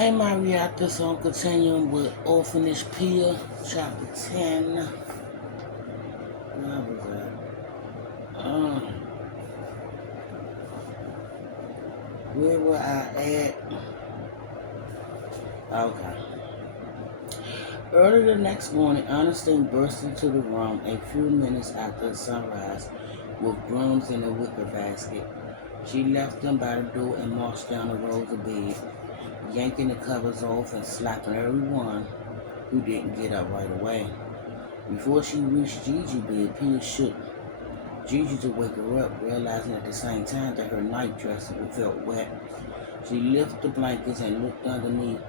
Hey, my reactor, so I'm continuing with Orphan Chapter 10. Where was that? Where were I at? Okay. Early the next morning, Ernestine burst into the room a few minutes after sunrise with brooms in a wicker basket. She left them by the door and marched down the rows of bed, yanking the covers off and slapping everyone who didn't get up right away. Before she reached Gigi's bed, Pia shook Gigi to wake her up, realizing at the same time that her nightdress felt wet. She lifted the blankets and looked underneath.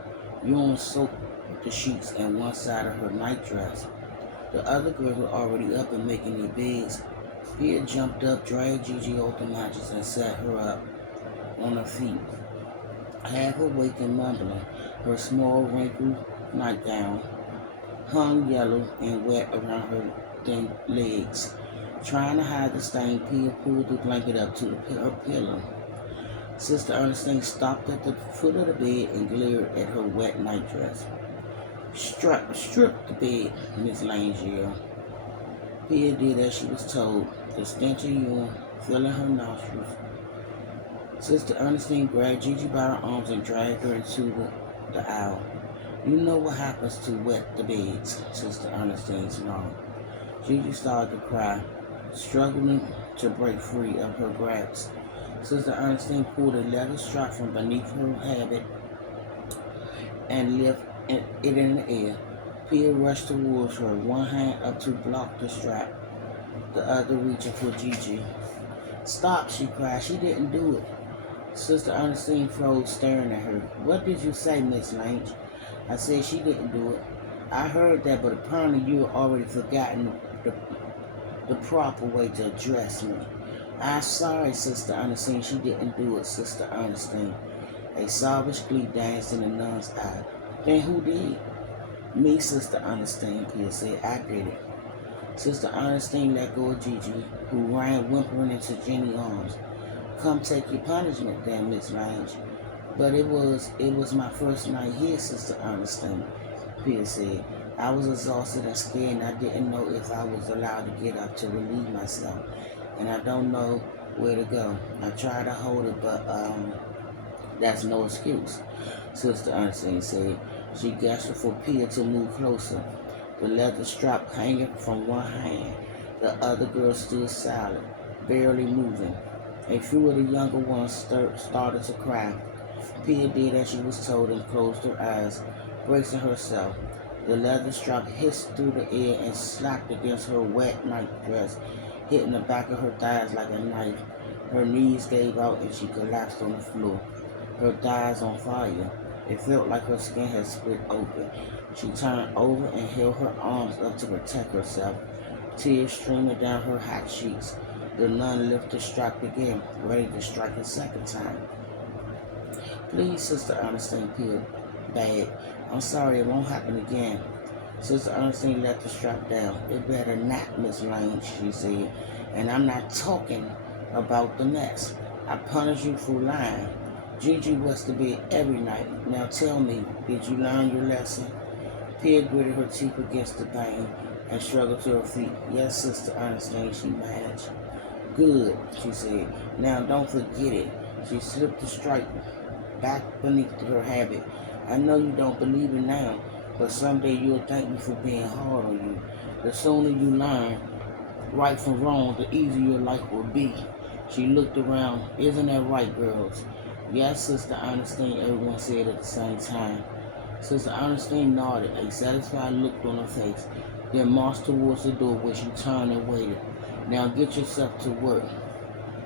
Urine soaked the sheets and one side of her nightdress. The other girls were already up and making their beds. Pia jumped up, dragged Gigi off the mattress, and sat her up on her feet, half awake and mumbling. Her small, wrinkled nightgown hung yellow and wet around her thin legs. Trying to hide the stain, Pia pulled the blanket up to her pillow. Sister Ernestine stopped at the foot of the bed and glared at her wet nightdress. Strip the bed, Miss Lane yelled. Pia did as she was told, the stench of urine filling her nostrils. Sister Ernestine grabbed Gigi by her arms and dragged her into the aisle. You know what happens to wet the beds, Sister Ernestine snarled. Gigi started to cry, struggling to break free of her grasp. Sister Ernestine pulled a leather strap from beneath her habit and lifted it in the air. Pia rushed towards her, one hand up to block the strap, the other reaching for Gigi. Stop, she cried. She didn't do it. Sister Ernestine froze, staring at her. What did you say, Miss Lange? I said she didn't do it. I heard that, but apparently you had already forgotten the proper way to address me. I'm sorry, Sister Ernestine. She didn't do it, Sister Ernestine. A savage glee danced in the nun's eye. Then who did? Me, Sister Ernestine, Pia said. I did it. Sister Ernestine let go of Gigi, who ran whimpering into Jenny's arms. Come take your punishment then, Miss Lange. But it was my first night here, Sister Ernestine, Pia said. I was exhausted and scared, and I didn't know if I was allowed to get up to relieve myself. And I don't know where to go. I tried to hold it, but that's no excuse, Sister Ernestine said. She gestured for Pia to move closer, the leather strap hanging from one hand. The other girl stood silent, barely moving. A few of the younger ones started to cry. Pia did as she was told and closed her eyes, bracing herself. The leather strap hissed through the air and slapped against her wet nightdress, hitting the back of her thighs like a knife. Her knees gave out and she collapsed on the floor, her thighs on fire. It felt like her skin had split open. She turned over and held her arms up to protect herself, tears streaming down her hot cheeks. The nun lifted the strap again, ready to strike a second time. Please, Sister Ernestine, Pia begged. I'm sorry, it won't happen again. Sister Ernestine let the strap down. It better not, Miss Lane, she said. And I'm not talking about the mess. I punish you for lying. Gigi was to bed every night. Now tell me, did you learn your lesson? Pia gritted her teeth against the pane and struggled to her feet. Yes, Sister Ernestine, she managed. Good, she said. Now don't forget it. She slipped the strap back beneath her habit. I know you don't believe it now, but someday you'll thank me for being hard on you. The sooner you learn right from wrong, the easier your life will be. She looked around. Isn't that right, girls? Yes, Sister Ernestine, everyone said at the same time. Sister Ernestine nodded, a satisfied look on her face, then marched towards the door where she turned and waited. Now get yourself to work.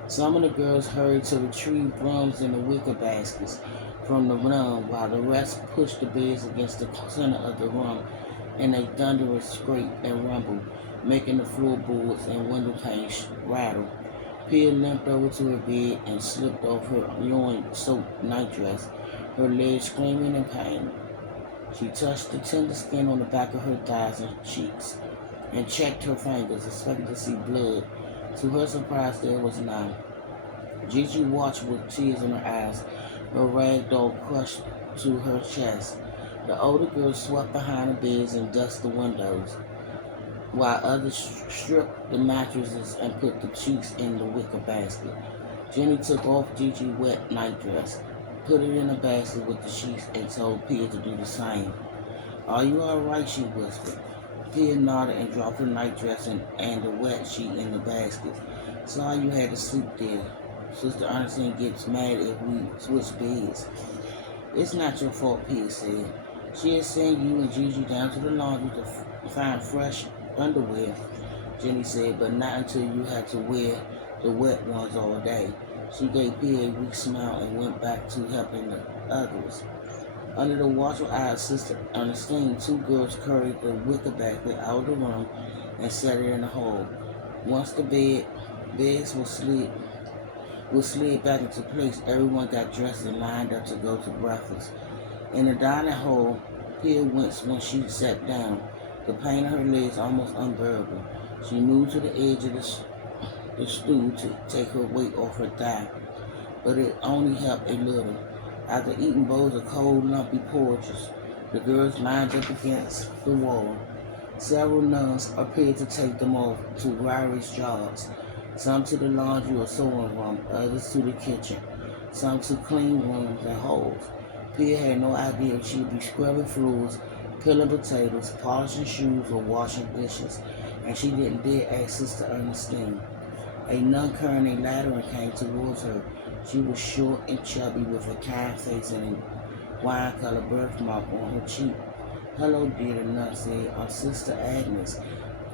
Some of the girls hurried to retrieve brooms in the wicker baskets from the room, while the rest pushed the beds against the center of the room in a thunderous scrape and rumble, making the floorboards and window panes rattle. Pia limped over to her bed and slipped off her urine-soaked nightdress, her legs screaming in pain. She touched the tender skin on the back of her thighs and cheeks, and checked her fingers, expecting to see blood. To her surprise, there was none. Gigi watched with tears in her eyes, her rag doll crushed to her chest. The older girl swept behind the beds and dusted the windows, while others stripped the mattresses and put the sheets in the wicker basket. Jenny took off Gigi's wet nightdress, put it in a basket with the sheets, and told Pia to do the same. "Are you all right?" she whispered. Pia nodded and dropped her nightdress and the wet sheet in the basket. "Sorry you had to sleep there. Sister Ernestine gets mad if we switch beds." "It's not your fault," Pia said. "She had sent you and Gigi down to the laundry to find fresh underwear," Jenny said, "but not until you had to wear the wet ones all day." She gave Pia a weak smile and went back to helping the others. Under the watchful eye of Sister Ernestine, two girls carried the wicker basket out of the room and set it in the hall. Once the beds were slid back into place, everyone got dressed and lined up to go to breakfast. In the dining hall, Pia winced when she sat down. The pain in her legs almost unbearable. She moved to the edge of the stool to take her weight off her thigh, but it only helped a little. After eating bowls of cold, lumpy porridge, the girls lined up against the wall. Several nuns appeared to take them off to various jobs, some to the laundry or sewing room, others to the kitchen, some to clean rooms and halls. Pia had no idea if she would be scrubbing floors, peeling potatoes, polishing shoes, or washing dishes, and she didn't dare ask Sister Ernestine. A nun carrying a ladder came towards her. She was short and chubby with a kind face and a wine-colored birthmark on her cheek. "Hello, dear," the nun said. "I'm Sister Agnes.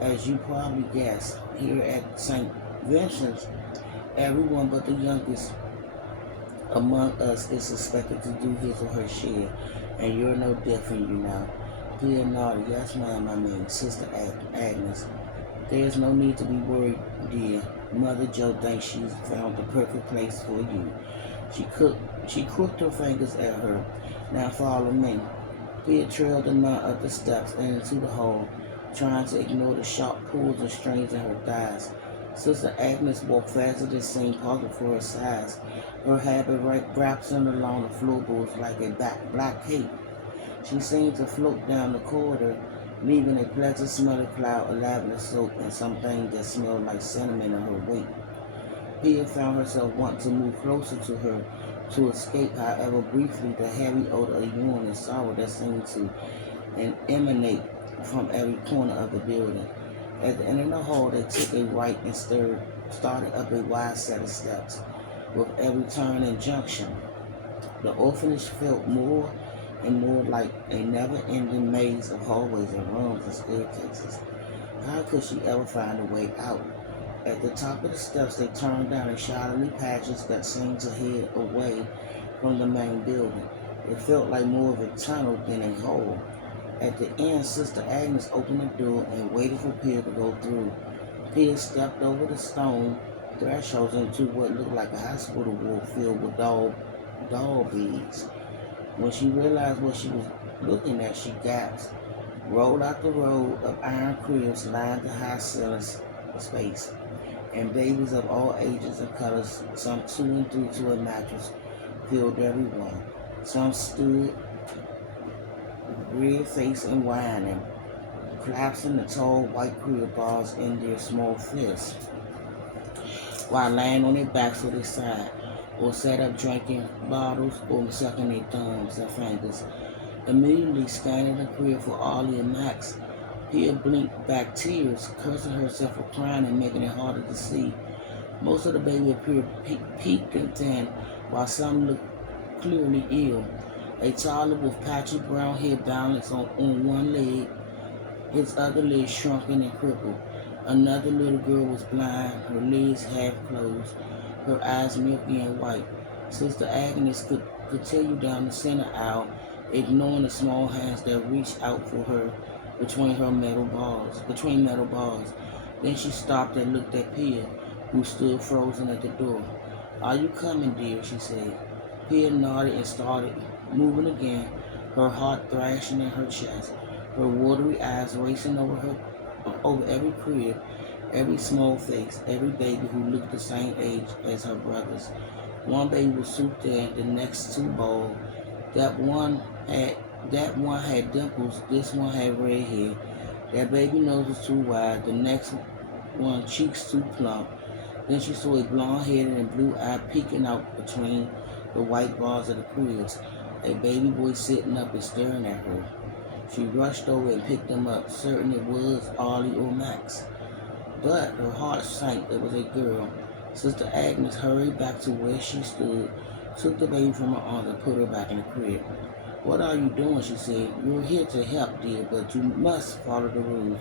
As you probably guessed, here at St. Vincent's, everyone but the youngest among us is suspected to do his or her share, and you're no different, you know." Pia nodded. "Yes, ma'am, I mean, Sister Agnes. There's no need to be worried, dear. Mother Joe thinks she's found the perfect place for you." She crooked her fingers at her. "Now follow me." Pia trailed the nun up the steps and into the hall, trying to ignore the sharp pulls and strains in her thighs. Sister Agnes walked faster than seemed possible for her size, her habit wrapped along the floorboards like a black cape. She seemed to float down the corridor, leaving a pleasant smelling cloud of lavender soap and something that smelled like cinnamon in her wake. Pia found herself wanting to move closer to her to escape, however briefly, the heavy odor of urine and sorrow that seemed to emanate from every corner of the building. At the end of the hall, they took a right and started up a wide set of steps. With every turn and junction, the orphanage felt more and more like a never-ending maze of hallways and rooms and staircases. How could she ever find a way out? At the top of the steps, they turned down a shadowy passage that seemed to head away from the main building. It felt like more of a tunnel than a hole. At the end, Sister Agnes opened the door and waited for Pia to go through. Pia stepped over the stone thresholds into what looked like a hospital wall filled with doll beds. When she realized what she was looking at, she gasped. Rolled out the row of iron cribs lined the high ceiling space, and babies of all ages and colors, some 2 and 3 to a mattress, filled every one. Some stood, red-faced and whining, collapsing the tall white crib bars in their small fists, while laying on their backs or their side, or sat up drinking bottles or sucking their thumbs and fingers. Immediately scanning the crib for Ollie and Max, Pia blinked back tears, cursing herself for crying and making it harder to see. Most of the babies appeared peaked and thin, while some looked clearly ill. A toddler with patchy brown hair balanced on one leg, his other leg shrunken and crippled. Another little girl was blind, her legs half closed, her eyes milky and white. Sister Agnes could continue down the center aisle, ignoring the small hands that reached out for her between metal bars. Then she stopped and looked at Pia, who stood frozen at the door. "Are you coming, dear?" she said. Pia nodded and started moving again, her heart thrashing in her chest, her watery eyes racing over every crib, every small face, every baby who looked the same age as her brothers. One baby was souped in, the next two bald, That one had that one had dimples. This one had red hair. That baby nose was too wide. The next one cheeks too plump. Then she saw a blonde-headed and blue-eyed peeking out between the white bars of the cribs. A baby boy sitting up and staring at her. She rushed over and picked him up, certain it was Ollie or Max. But her heart sank. It was a girl. Sister Agnes hurried back to where she stood, took the baby from her arms and put her back in the crib. "What are you doing?" she said. "You're here to help, dear, but you must follow the rules."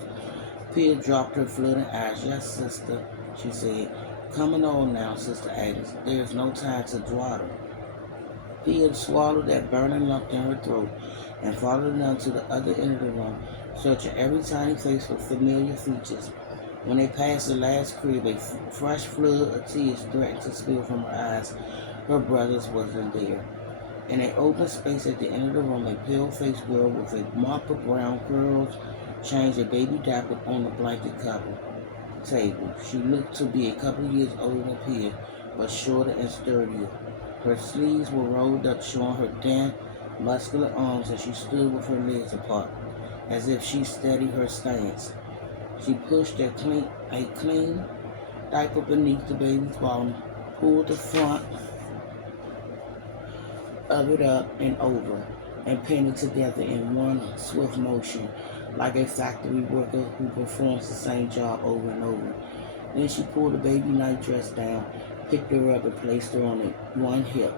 Pia dropped her flooding eyes. "Yes, sister," she said. "Coming on now, Sister Agnes. There's no time to dawdle." Pia swallowed that burning lump in her throat and followed them to the other end of the room, searching every tiny face for familiar features. When they passed the last crib, a fresh flood of tears threatened to spill from her eyes. Her brothers wasn't there. In an open space at the end of the room, a pale-faced girl with a mop of brown curls changed a baby diaper on the blanket cover table. She looked to be a couple years older than Pia, but shorter and sturdier. Her sleeves were rolled up, showing her thin, muscular arms, and she stood with her legs apart, as if she steadied her stance. She pushed a clean diaper beneath the baby's bottom, pulled the front of it up and over, and pinned it together in one swift motion, like a factory worker who performs the same job over and over. Then she pulled the baby nightdress down, picked her up, and placed her on one hip.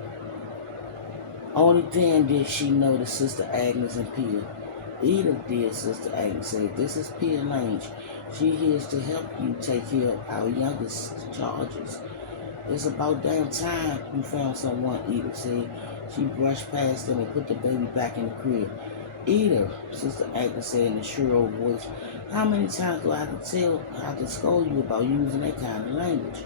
Only then did she notice Sister Agnes and Pia. "Edith, dear," Sister Agnes said, "this is Pia Lange. She here to help you take care of our youngest charges." "It's about damn time you found someone," Edith said. She brushed past them and put the baby back in the crib. "Edith," Sister Agnes said in a shrill voice, "how many times do I have to scold you about using that kind of language?"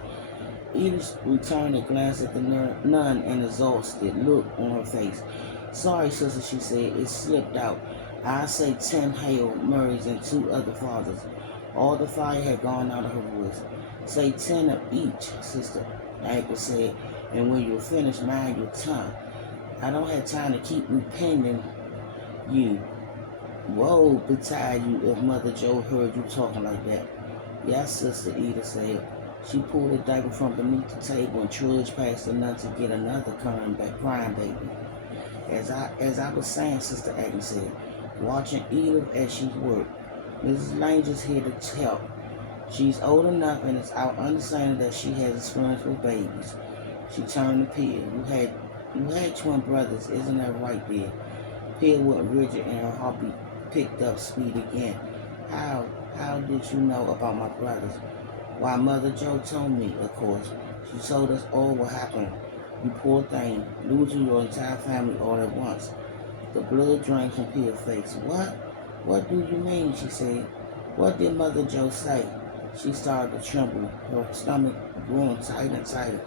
Edith returned and glanced at the nun, an exhausted look on her face. "Sorry, sister," she said. "It slipped out. I say 10 Hail Marys and 2 other fathers." All the fire had gone out of her voice. "Say 10 of each," Sister Agnes said, "and when you're finished, mind your tongue. I don't have time to keep repenting you. Whoa, betide you if Mother Joe heard you talking like that." "Yes, Sister," Edith said. She pulled a diaper from beneath the table and trudged past the nun to get another crying baby. As I was saying," Sister Agnes said, watching Edith as she worked, "Mrs. Lange is here to help. She's old enough and it's our understanding that she has experience with babies." She turned to Pia. You had twin brothers, isn't that right, dear?" Pia went rigid and her heartbeat picked up speed again. How did you know about my brothers?" "Why, Mother Joe told me, of course. She told us all what happened. You poor thing, losing your entire family all at once." The blood drained from Pia's face. What do you mean?" she said. "What did Mother Joe say?" She started to tremble, her stomach growing tighter and tighter.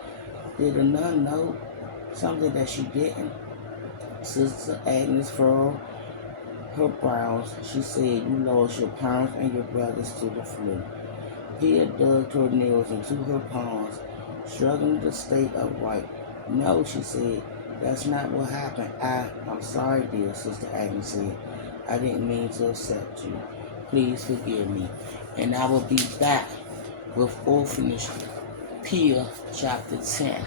Did the nun know something that she didn't? Sister Agnes furrowed her brows. She said, "You lost your parents and your brothers to the flu." Pia dug her nails into her palms, struggling to stay upright. "No," she said, "that's not what happened. I'm sorry, dear," Sister Agnes said. "I didn't mean to upset you. Please forgive me." And I will be back with Orphan Chapter 10.